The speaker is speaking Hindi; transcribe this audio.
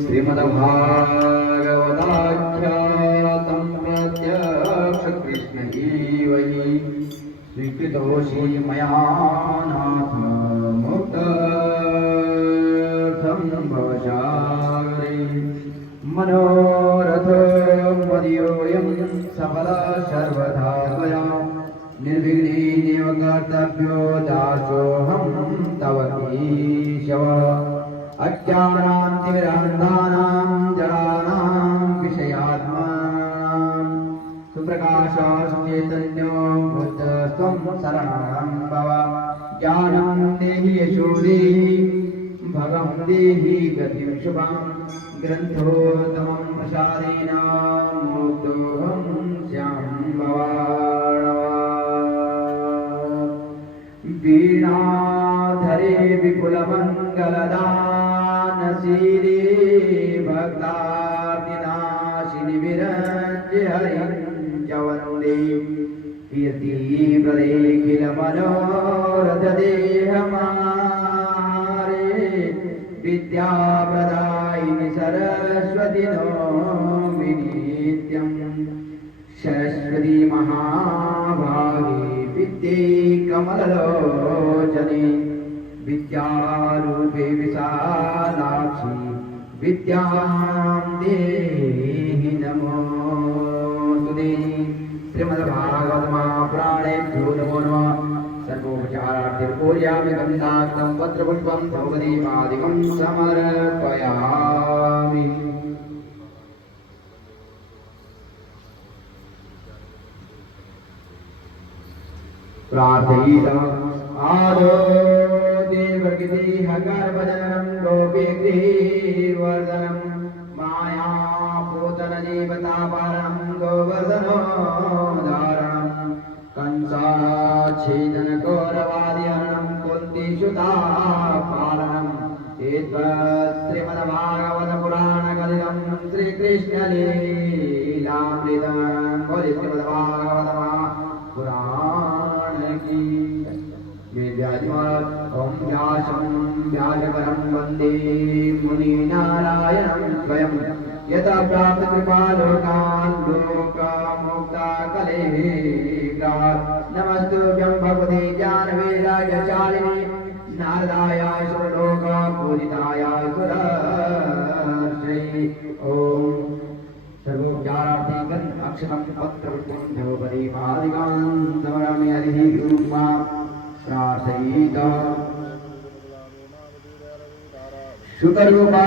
श्रीमद्भागवताख्यातं प्रत्यक्ष कृष्ण वै स्वीकृतोषि मया नाथ मुक्तर्थं भवसागरे मनोरथ मदीयोऽयं सफलः सर्वथा त्वया निर्विघ्नेनैव कर्तव्यो दासोऽहं तव केशव अज्ञानान्तिमिरान्धानां जडानां विषयात्मानां सुप्रकाशचैतन्यो बुद्धस्त्वं शरणं भव ज्ञानं देहि यशो देहि भगं देहि गतिं शुभं ग्रन्थोत्तमं प्रसादेन मुक्तोऽहं श्यामवाणवा वीणाधरे विपुलमङ्गलदानशीले भक्तार्तिनाशिनि विरञ्च्य हरिं च वन्दे कीर्तिप्रदे किल मनोरथदेहमारे विद्याप्रदायिनि सरस्वती नौमि नित्यं सरस्वती महाभागे विद्ये कमललोचने विद्यारूपे विशालाक्षि विद्यां देहि नमोस्तुते। श्रीमद्भागवत महापुराणेभ्यो नमो नमः। सर्वोपचारार्थं पूजयामि गन्धार्थं पत्रपुष्पं धूपदीपादिकं समर्पयामि। प्रार्थयित आदो देवगीतिः गर्भजननं गोपीगृहवर्धनं मायापूतनदेवतापारणं गोवर्धनो धारणं कंसाच्छेदनकौरवादिहरणं कुन्तीसुतापालनं श्रीमद्भागवतपुराणकथितं श्रीकृष्णलीलामृतं बोले श्रीमद्भागवत पुराण की ओम व्यासकरं वन्दे मुनिनारायणं स्वयं यथा प्राप्त कृपालोकान् लोकमुक्ताकलेगात् नमस्तुभ्यं भगवते ज्ञानवैराग्यशालिनि नारदाय सुरलोकपूजिताय सुरश्री ओम सर्वोपचारार्थं अक्षतं पत्रपुष्पं धूपदीपादिकां समर्पयामि। हरिः प्रार्थयित शुकरूपा